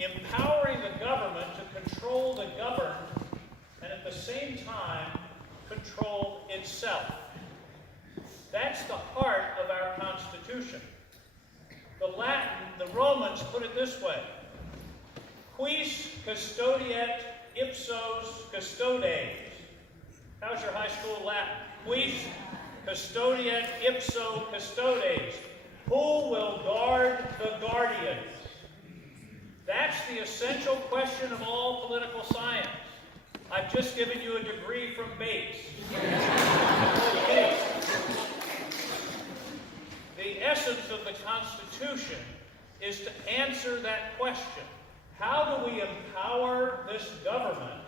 empowering the government to control the governed and at the same time control itself. That's the heart of our Constitution. The Romans put it this way: quis custodiet ipsos custodes. How's your high school Latin? Quis custodiet ipso custodes. Who will guard the guardians? That's the essential question of all political science. I've just given you a degree from Bates. The essence of the Constitution is to answer that question. How do we empower this government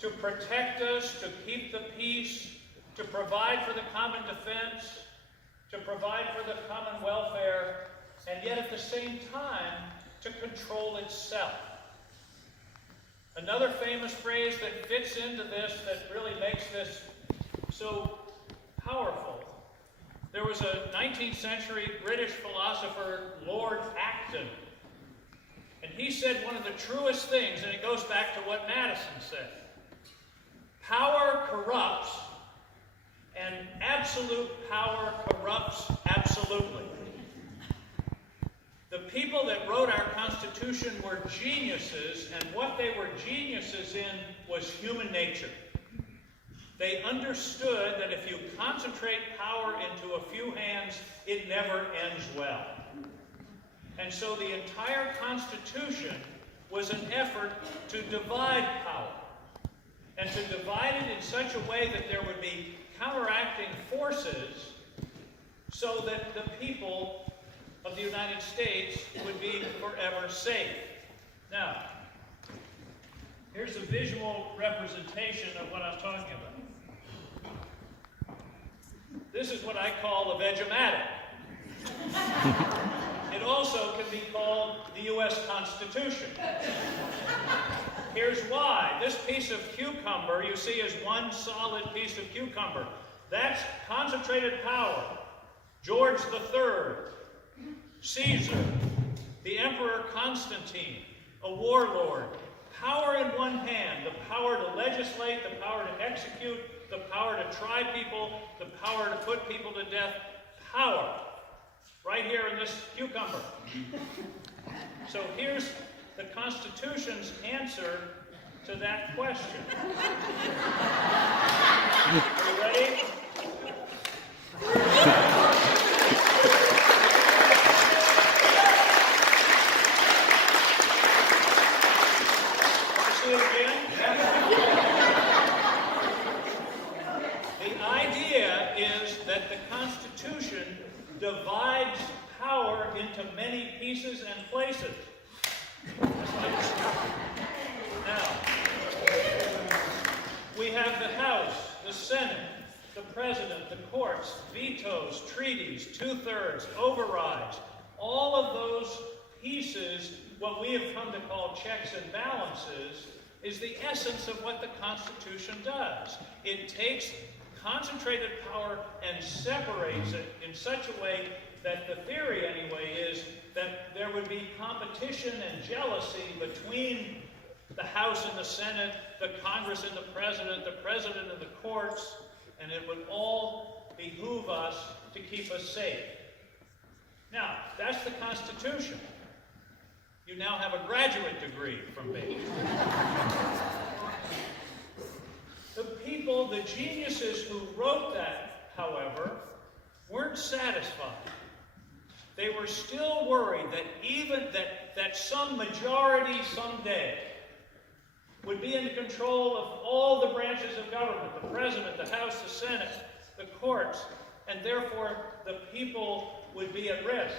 to protect us, to keep the peace, to provide for the common defense, to provide for the common welfare, and yet at the same time to control itself? Another famous phrase that fits into this, that really makes this so powerful. There was a 19th century British philosopher, Lord Acton, and he said one of the truest things, and it goes back to what Madison said: power corrupts, and absolute power corrupts absolutely. The people that wrote our Constitution were geniuses, and what they were geniuses in was human nature. They understood that if you concentrate power into a few hands, it never ends well. And so the entire Constitution was an effort to divide power, and to divide it in such a way that there would be counteracting forces so that the people of the United States would be forever safe. Now, here's a visual representation of what I'm talking about. This is what I call a Vegematic. It also can be called the U.S. Constitution. Here's why. This piece of cucumber you see is one solid piece of cucumber. That's concentrated power. George III, Caesar, the Emperor Constantine, a warlord. Power in one hand, the power to legislate, the power to execute, the power to try people, the power to put people to death. Power. Right here in this cucumber. So here's the Constitution's answer to that question. Are you ready? See it again? The idea is that the Constitution divides power into many pieces and places. Now, we have the House, the Senate, the President, the courts, vetoes, treaties, two-thirds, overrides. All of those pieces, what we have come to call checks and balances, is the essence of what the Constitution does. It takes concentrated power and separates it in such a way that the theory, anyway, is that there would be competition and jealousy between the House and the Senate, the Congress and the President and the courts, and it would all behoove us to keep us safe. Now, that's the Constitution. You now have a graduate degree from Maine. The people, the geniuses who wrote that, however, weren't satisfied. They were still worried that even that some majority someday would be in control of all the branches of government, the President, the House, the Senate, the courts, and therefore the people would be at risk.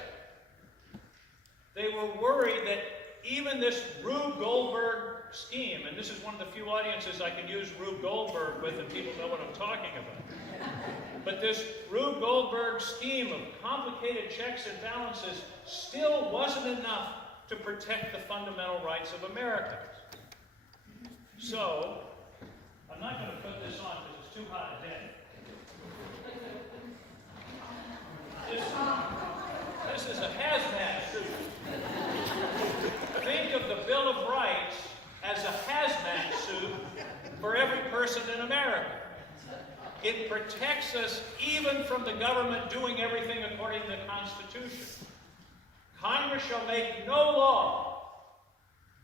They were worried that even this Rube Goldberg scheme, and this is one of the few audiences I can use Rube Goldberg with and people know what I'm talking about. But this Rube Goldberg scheme of complicated checks and balances still wasn't enough to protect the fundamental rights of Americans. So, I'm not going to put this on because it's too hot a day. This is a hazmat suit. Think of protects us even from the government doing everything according to the Constitution. Congress shall make no law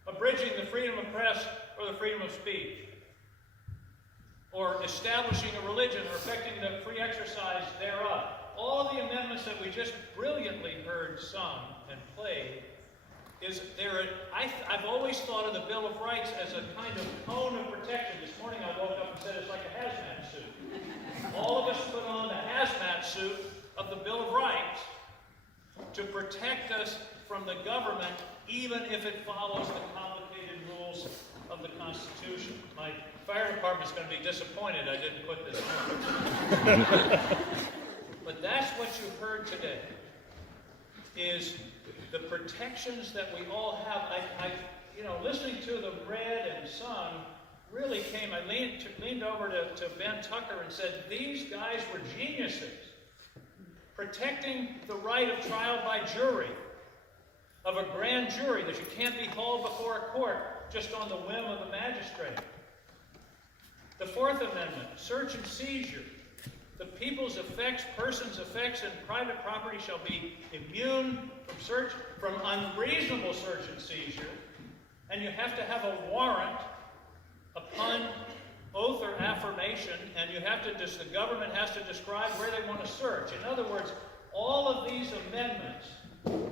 abridging the freedom of press or the freedom of speech, or establishing a religion or affecting the free exercise thereof. All the amendments that we just brilliantly heard sung and played, I've always thought of the Bill of Rights as a kind of cone of protection. This morning I woke up and said it's like a hazmat suit. All of us put on the hazmat suit of the Bill of Rights to protect us from the government, even if it follows the complicated rules of the Constitution. My fire department is going to be disappointed I didn't put this on. But that's what you heard today, is the protections that we all have. Listening to them read and sung really came. I leaned over to Ben Tucker and said, these guys were geniuses. Protecting the right of trial by jury, of a grand jury, that you can't be hauled before a court just on the whim of the magistrate. The Fourth Amendment, search and seizure. The people's effects, persons' effects, and private property shall be immune from unreasonable search and seizure, and you have to have a warrant upon oath or affirmation, and the government has to describe where they want to search. In other words, all of these amendments,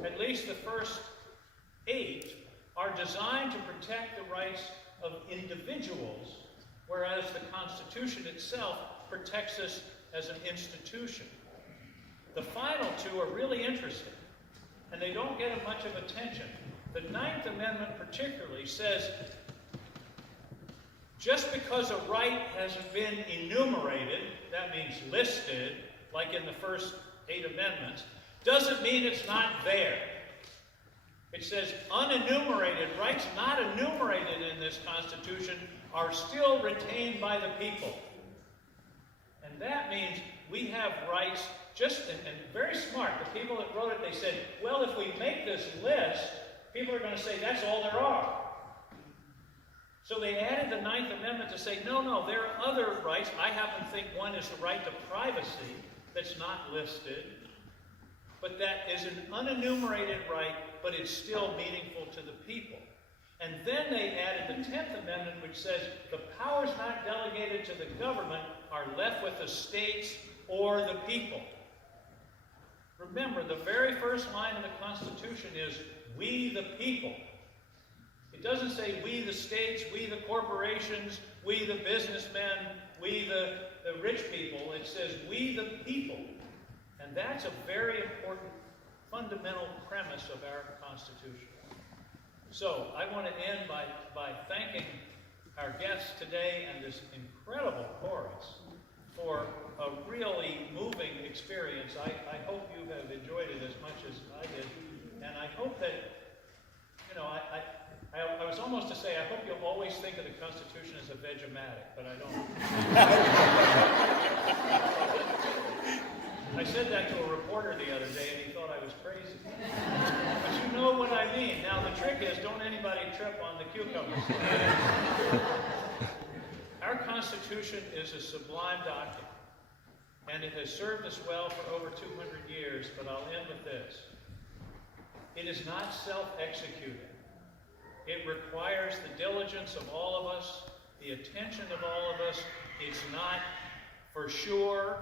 at least the first 8, are designed to protect the rights of individuals, whereas the Constitution itself protects us as an institution. The final 2 are really interesting, and they don't get much of attention. The Ninth Amendment particularly says, just because a right hasn't been enumerated, that means listed, like in the first 8 amendments, doesn't mean it's not there. It says unenumerated rights not enumerated in this Constitution are still retained by the people. And that means we have rights, and very smart. The people that wrote it, they said, well, if we make this list, people are going to say that's all there are. So they added the Ninth Amendment to say, no, there are other rights. I happen to think one is the right to privacy that's not listed, but that is an unenumerated right, but it's still meaningful to the people. And then they added the 10th Amendment, which says the powers not delegated to the government are left with the states or the people. Remember, the very first line of the Constitution is, we the people. It doesn't say we the states, we the corporations, we the businessmen, we the rich people. It says we the people. And that's a very important fundamental premise of our Constitution. So I want to end by thanking our guests today and this incredible chorus for a really moving experience. I hope you have enjoyed it as much as I did. And I hope that, I was almost to say, I hope you'll always think of the Constitution as a Vegematic, but I don't. I said that to a reporter the other day, and he thought I was crazy. But you know what I mean. Now, the trick is, don't anybody trip on the cucumbers. Our Constitution is a sublime document, and it has served us well for over 200 years, but I'll end with this. It is not self-executing. It requires the diligence of all of us, the attention of all of us. It's not for sure.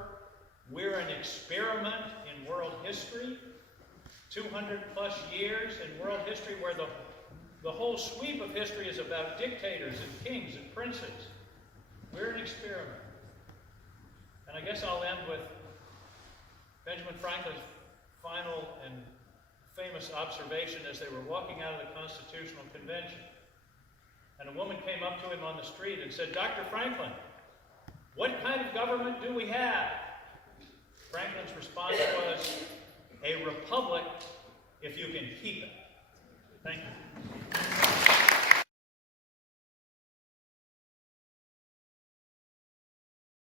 We're an experiment in world history, 200 plus years in world history, where the whole sweep of history is about dictators and kings and princes. We're an experiment. And I guess I'll end with Benjamin Franklin's final and famous observation as they were walking out of the Constitutional Convention. And a woman came up to him on the street and said, Dr. Franklin, what kind of government do we have? Franklin's response was, a republic if you can keep it. Thank you.